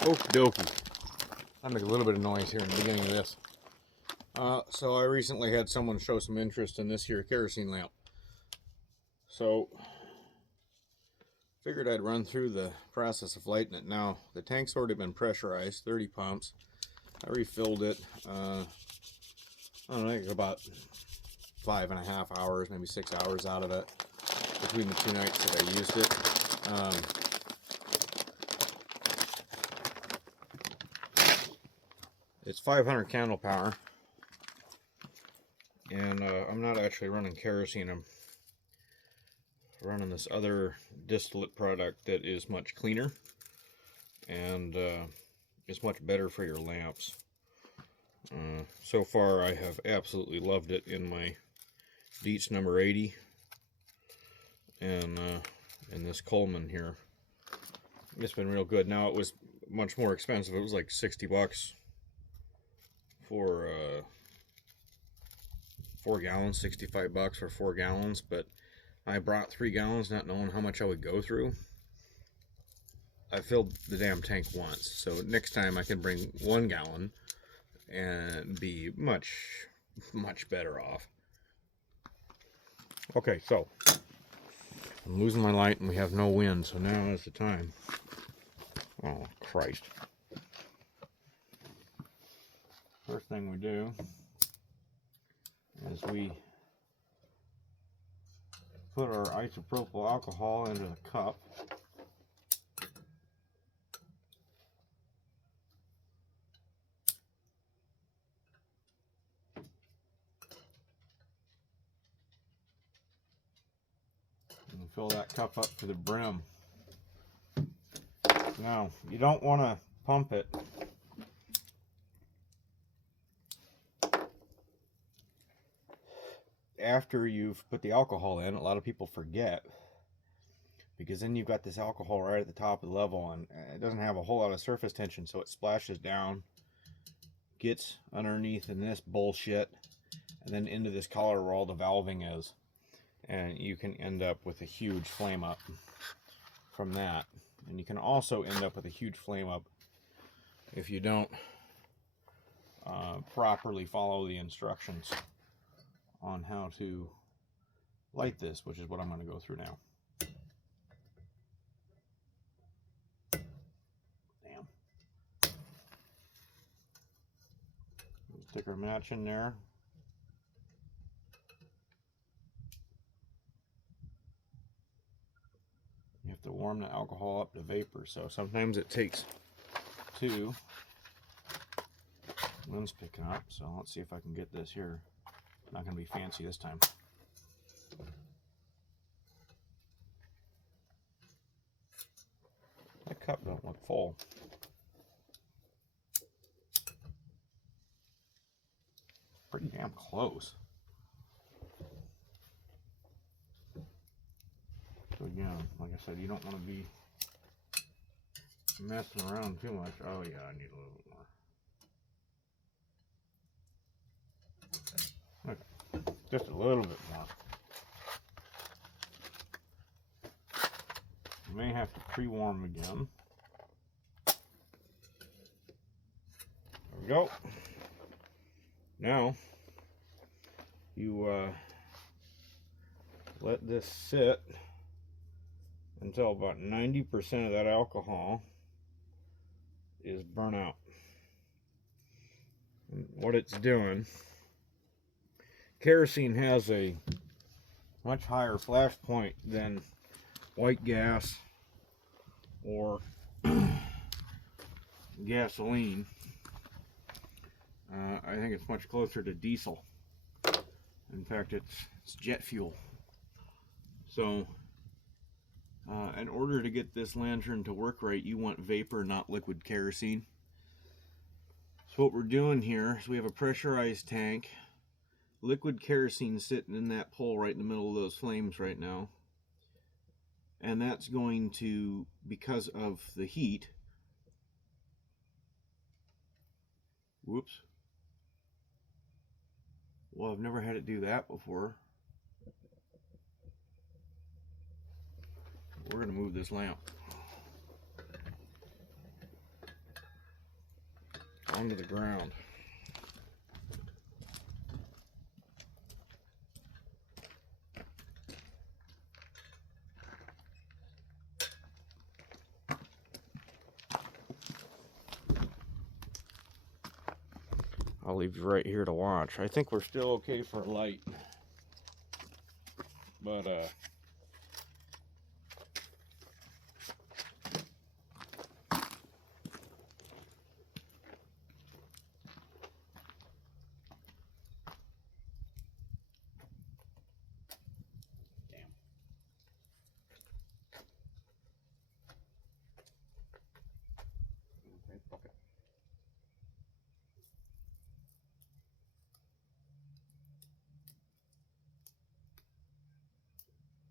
Okie dokie. I make a little bit of noise here in the beginning of this. So I recently had someone show some interest in this here kerosene lamp. So figured I'd run through the process of lighting it. Now the tank's already been pressurized, 30 pumps. I refilled it. I don't know, I think about 5.5 hours, maybe 6 hours out of it between the 2 nights that I used it. It's 500 candle power, and I'm not actually running kerosene. I'm running this other distillate product that is much cleaner and is much better for your lamps. So far I have absolutely loved it in my Dietz number 80 and in this Coleman here. It's been real good. Now it was much more expensive. It was like 60 bucks for 4 gallons, 65 bucks for 4 gallons, but I brought 3 gallons not knowing how much I would go through. I filled the damn tank once, so next time I can bring 1 gallon and be much better off. Okay, so I'm losing my light and we have no wind, so now is the time. Oh, Christ. First thing we do is we put our isopropyl alcohol into the cup. And fill that cup up to the brim. Now, you don't want to pump it after you've put the alcohol in. A lot of people forget, because then you've got this alcohol right at the top of the level, and it doesn't have a whole lot of surface tension, so it splashes down, gets underneath in this bullshit, and then into this collar where all the valving is, and you can end up with a huge flame up from that. And you can also end up with a huge flame up if you don't properly follow the instructions on how to light this, which is what I'm going to go through now. Damn. Stick our match in there. You have to warm the alcohol up to vapor, so sometimes it takes 2. Wind's picking up, so let's see if I can get this here. Not going to be fancy this time. That cup don't look full. Pretty damn close. So again, like I said, you don't want to be messing around too much. Oh yeah, I need a little bit more. Okay, just a little bit more. You may have to pre-warm again. There we go. Now, you let this sit until about 90% of that alcohol is burnt out. And what it's doing, kerosene has a much higher flash point than white gas or gasoline. I think it's much closer to diesel. In fact, it's jet fuel. So in order to get this lantern to work right, you want vapor, not liquid kerosene. So what we're doing here is we have a pressurized tank, liquid kerosene sitting in that pole right in the middle of those flames right now. And that's going to, because of the heat, whoops. Well, I've never had it do that before. We're going to move this lamp. onto the ground. I'll leave you right here to watch. I think we're still okay for light. But, bucket.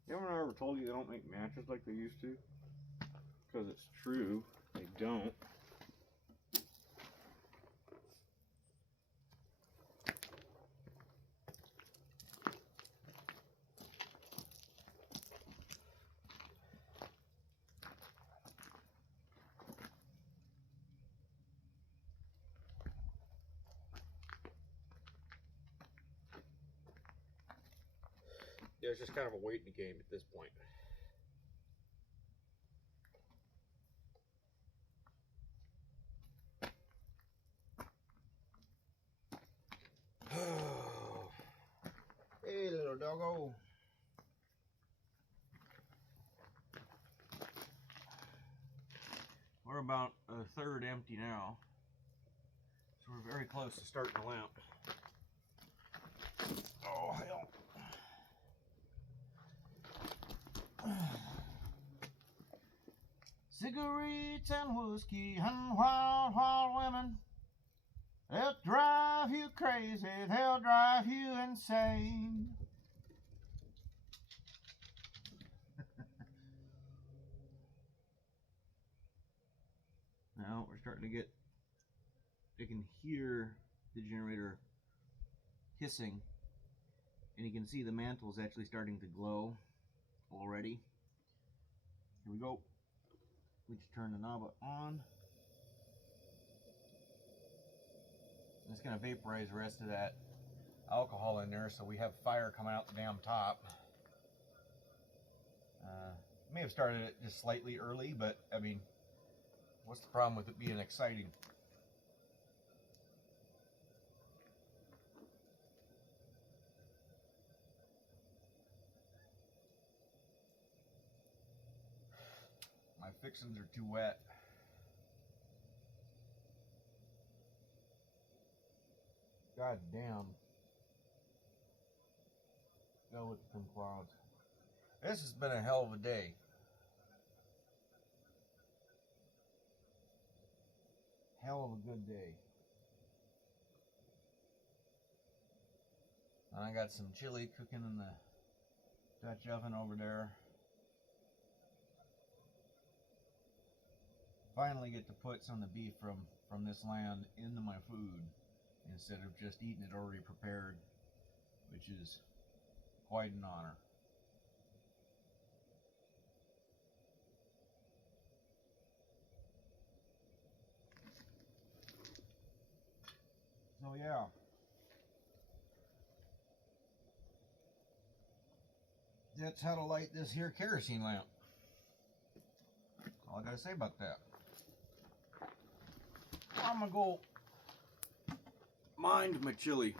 You know when I ever told you they don't make matches like they used to? Because it's true, they don't. Yeah, it's just kind of a waiting game at this point. Hey, little doggo. We're about a third empty now, so we're very close to starting the lamp. Oh, hell. Cigarettes and whiskey and wild, wild women. They'll drive you crazy, they'll drive you insane. Now we're starting to get, you can hear the generator hissing, and you can see the mantle is actually starting to glow already. Here we go. We just turn the knob on. It's going to vaporize the rest of that alcohol in there, so we have fire coming out the damn top. May have started it just slightly early, but I mean, what's the problem with it being exciting? My fixings are too wet. God damn. Go look at them clouds. This has been a hell of a day. Hell of a good day. And I got some chili cooking in the Dutch oven over there. Finally get to put some of the beef from this land into my food instead of just eating it already prepared, which is quite an honor. So yeah, that's how to light this here kerosene lamp. All I gotta say about that. I'm gonna go mind my chili.